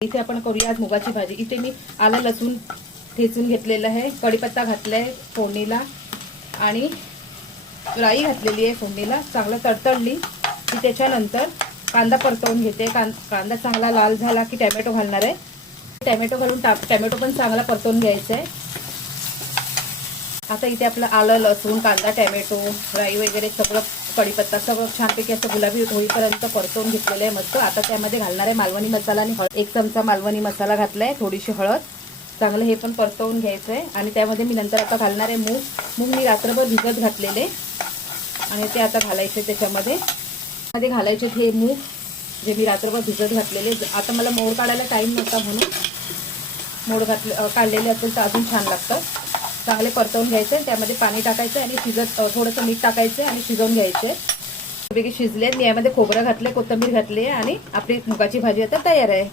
इथे आपण करूया आज मुगाची भाजी। इथे मी आलं लसूण ठेचून घेतलेलं आहे, कढीपत्ता घातलाय फोडणीला आणि राई घातलेली आहे फोडणीला। चांगलं तडतडली की त्याच्यानंतर कांदा परतवून घेते। कांदा चांगला लाल झाला की टोमॅटो घालणार आहे। टोमॅटो घालून टोमॅटो पण चांगला परतवून घ्यायचा आहे। आता इथे आपलं आलं लसूण कांदा टोमॅटो राई वगैरे सगळं कढीपत्ता सगळं छानपैकी असं गुलाबी होईपर्यंत परतवून घेतलेलं आहे मस्त। आता त्यामध्ये घालणार आहे मालवणी मसाला आणि हळद। 1 चमचा मालवणी मसाला घातलाय, थोडीशी हळद, चांगलं हे पण परतवून घ्यायचं आहे। आणि त्यामध्ये मी नंतर आता घालणार आहे मूग मी रात्रभर भिजत घातलेले आणि ते आता घालायचे त्याच्यामध्ये घालायचे हे मूग जे मी रात्रभर भिजत घातलेले। आता मला मोड काढायला टाइम नव्हता म्हणून मोड काढलेले असेल तर अजून छान लागतं। चांगले परतवून घ्यायचे, त्यामध्ये पाणी टाकायचं आणि थोडंसं मीठ टाकायचं आणि शिजवून घ्यायचे। वेगळे शिजले। मी यामध्ये खोबरं घातले, कोथिंबीर घातली आणि आपली मुगाची भाजी आता तयार आहे।